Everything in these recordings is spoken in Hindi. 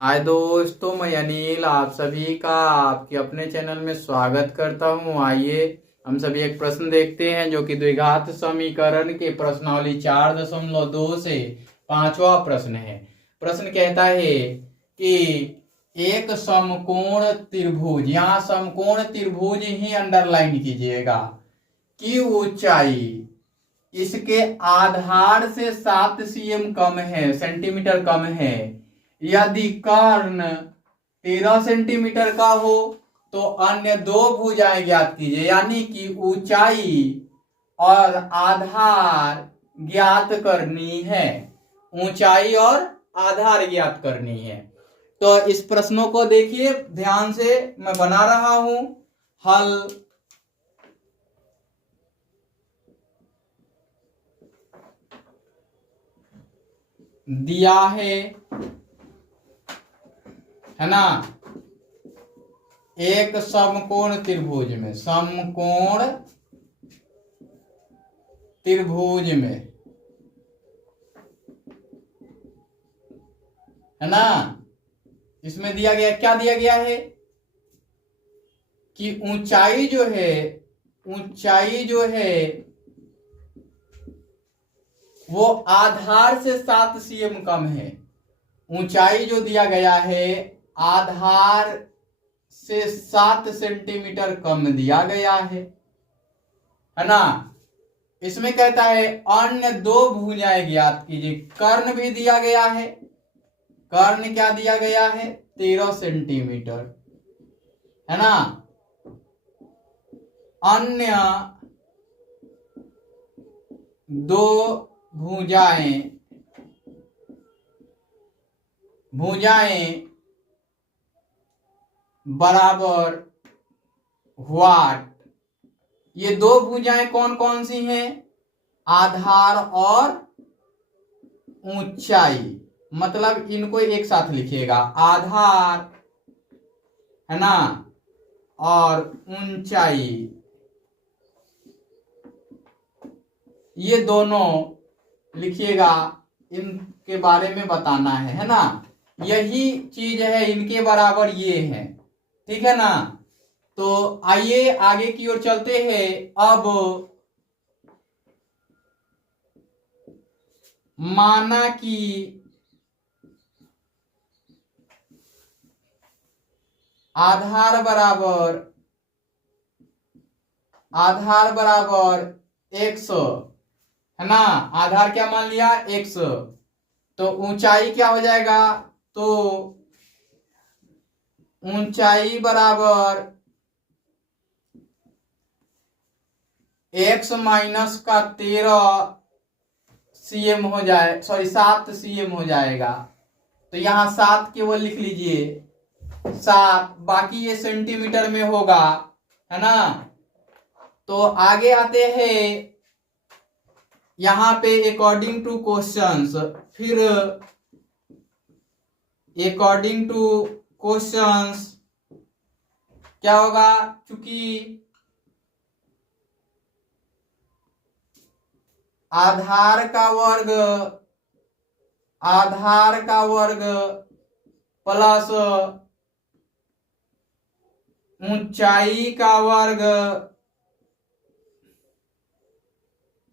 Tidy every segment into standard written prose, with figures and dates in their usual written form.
हाय दोस्तों, मैं अनिल आप सभी का आपके अपने चैनल में स्वागत करता हूं। आइए हम सभी एक प्रश्न देखते हैं जो कि द्विघात समीकरण के प्रश्नावली 4.2 से पांचवा प्रश्न है। प्रश्न कहता है कि एक समकोण त्रिभुज, यहाँ समकोण त्रिभुज ही अंडरलाइन कीजिएगा, की ऊंचाई इसके आधार से 7 cm कम है, सेंटीमीटर कम है। यदि कर्ण 13 सेंटीमीटर का हो तो अन्य दो भुजाएं ज्ञात कीजिए, यानी कि ऊंचाई और आधार ज्ञात करनी है। ऊंचाई और आधार ज्ञात करनी है। तो इस प्रश्नों को देखिए ध्यान से, मैं बना रहा हूं हल। दिया है ना, एक समकोण त्रिभुज में, समकोण त्रिभुज में, है ना, इसमें दिया गया, क्या दिया गया है कि ऊंचाई जो है, ऊंचाई जो है वो आधार से 7 cm कम है। ऊंचाई जो दिया गया है आधार से 7 सेंटीमीटर कम दिया गया है ना। इसमें कहता है अन्य दो भुजाएं ज्ञात कीजिए। कर्ण भी दिया गया है, कर्ण क्या दिया गया है, 13 सेंटीमीटर, है ना। अन्य दो भुजाएं बराबर व्हाट, ये दो भुजाएं कौन कौन सी हैं, आधार और ऊंचाई। मतलब इनको एक साथ लिखिएगा, आधार, है ना, और ऊंचाई, ये दोनों लिखिएगा। इनके बारे में बताना है ना। यही चीज है, इनके बराबर ये है, ठीक है ना। तो आइए आगे की ओर चलते हैं। अब माना कि आधार बराबर x, है ना। आधार क्या मान लिया, x। तो ऊंचाई क्या हो जाएगा, तो ऊंचाई बराबर x माइनस का 13 cm हो जाए, सॉरी 7 cm हो जाएगा। तो यहां 7 केवल लिख लीजिए, 7, बाकी ये सेंटीमीटर में होगा, है ना। तो आगे आते हैं यहां पे अकॉर्डिंग टू क्वेश्चंस, फिर अकॉर्डिंग टू क्वेश्चंस क्या होगा, चूंकि आधार का वर्ग प्लस ऊंचाई का वर्ग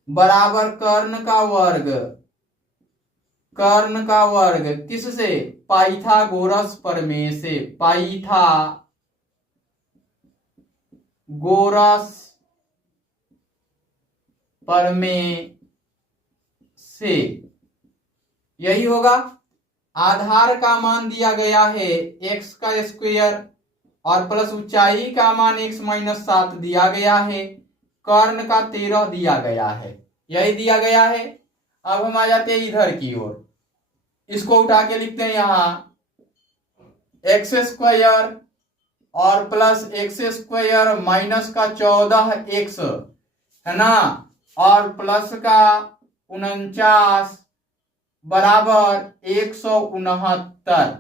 बराबर कर्ण का वर्ग किससे, पाइथागोरस प्रमेय से, पाइथागोरस प्रमेय से। यही होगा। आधार का मान दिया गया है x का स्क्वायर और प्लस ऊंचाई का मान x माइनस 7 दिया गया है, कर्ण का 13 दिया गया है, यही दिया गया है। अब हम आ जाते हैं इधर की ओर, इसको उठा के लिखते हैं यहां एक्स स्क्वायर और प्लस एक्स स्क्वायर माइनस का 14x, है ना, और प्लस का 49 बराबर 169।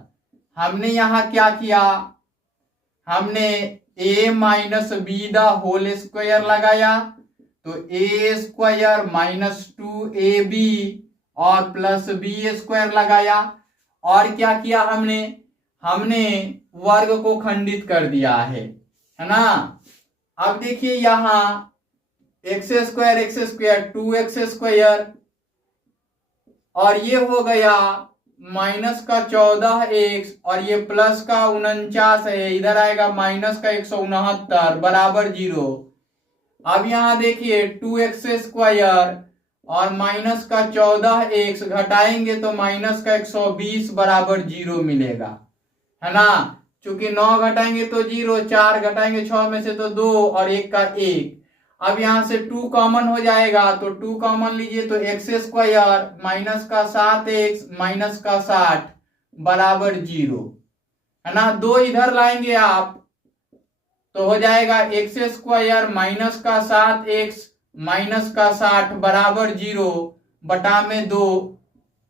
हमने यहां क्या किया, हमने a minus b the whole square लगाया, तो a स्क्वायर माइनस 2ab और प्लस बी स्क्वायर लगाया। और क्या किया हमने, हमने वर्ग को खंडित कर दिया है ना। अब देखिए यहाँ एक्स स्क्वायर 2x² और ये हो गया माइनस का 14x और ये प्लस का 49 है, इधर आएगा माइनस का 169 बराबर 0। अब यहाँ देखिए 2x² और माइनस का 14x घटाएंगे तो माइनस का 120 बराबर 0 मिलेगा, है ना। चूंकि 9 घटाएंगे तो 0, 4 घटाएंगे 6 में से तो 2 और 1 का 1। अब यहां से 2 कॉमन हो जाएगा तो 2 कॉमन लीजिए तो x² माइनस का 7x माइनस का 60 बराबर 0, है ना। 2 इधर लाएंगे आप तो हो जाएगा x² माइनस का 7x माइनस का 60 बराबर 0 बटा में 2,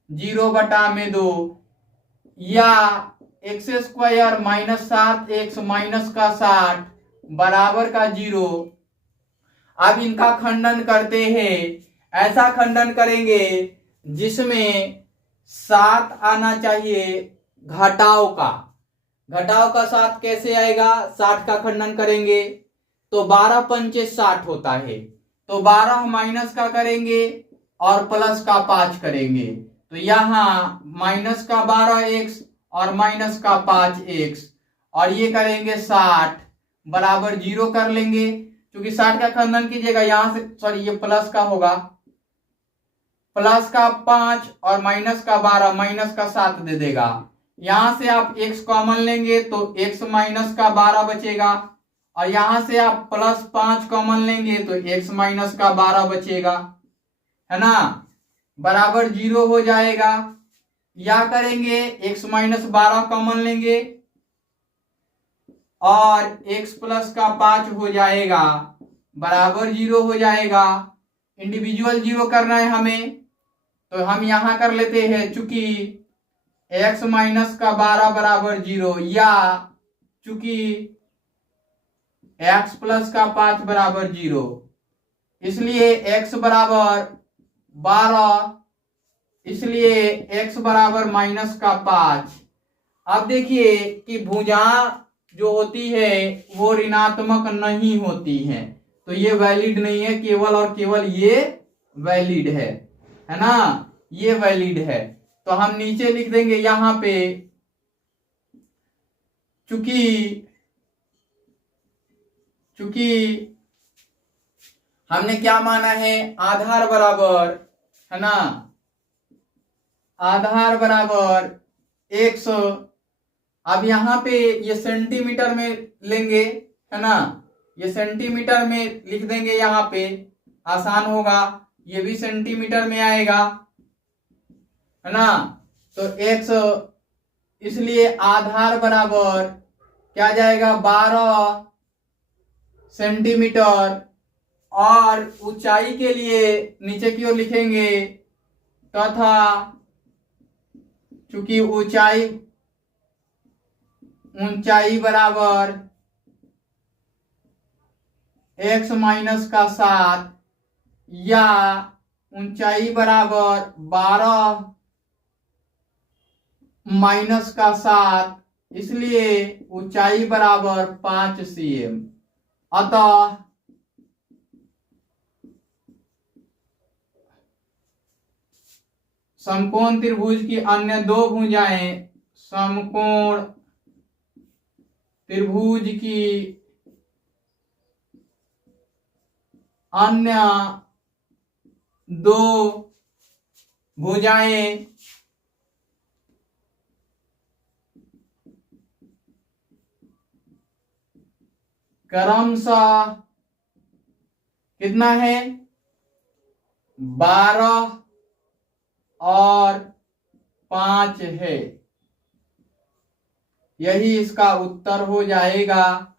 0 बटा में 2, या x² माइनस 7x माइनस का 60 बराबर का 0। अब इनका खंडन करते हैं। ऐसा खंडन करेंगे जिसमें 7 आना चाहिए घटाव का। घटाव का 7 कैसे आएगा? 60 का खंडन करेंगे तो 12 पंचे 60 होता है, तो 12 माइनस का करेंगे और प्लस का 5 करेंगे तो यहाँ माइनस का 12x और माइनस का 5x और ये करेंगे 60 बराबर 0 कर लेंगे। क्योंकि 60 का खंडन कीजिएगा यहां से, सॉरी ये प्लस का होगा, प्लस का 5 और माइनस का 12 माइनस का 7 दे देगा। यहां से आप x कॉमन लेंगे तो x माइनस का 12 बचेगा और यहां से आप प्लस 5 कॉमन लेंगे तो x माइनस का 12 बचेगा, है ना, बराबर 0 हो जाएगा। या करेंगे x माइनस 12 कॉमन लेंगे और x प्लस का 5 हो जाएगा बराबर 0 हो जाएगा। इंडिविजुअल 0 करना है हमें तो हम यहां कर लेते हैं, चूंकि x माइनस का 12 बराबर 0 या चूंकि x प्लस का 5 बराबर 0, इसलिए x बराबर 12, इसलिए x बराबर माइनस का 5। अब देखिए कि भुजा जो होती है वो ऋणात्मक नहीं होती है तो ये वैलिड नहीं है, केवल और केवल ये वैलिड है ना, ये वैलिड है। तो हम नीचे लिख देंगे यहां पे, चूंकि हमने क्या माना है, आधार बराबर, है ना, आधार बराबर 100। अब यहां पे ये सेंटीमीटर में लेंगे, है ना, ये सेंटीमीटर में लिख देंगे, यहां पे आसान होगा, ये भी सेंटीमीटर में आएगा, है ना। तो 100, इसलिए आधार बराबर क्या जाएगा 12 सेंटीमीटर और ऊंचाई के लिए नीचे की ओर लिखेंगे तथा चूंकि ऊंचाई बराबर x माइनस का 7 या ऊंचाई बराबर 12 माइनस का 7, इसलिए ऊंचाई बराबर 5 cm। अतः समकोण त्रिभुज की अन्य दो भुजाएं, समकोण त्रिभुज की अन्य दो भुजाएं क्रमशः कितना है 12 और 5 है। यही इसका उत्तर हो जाएगा।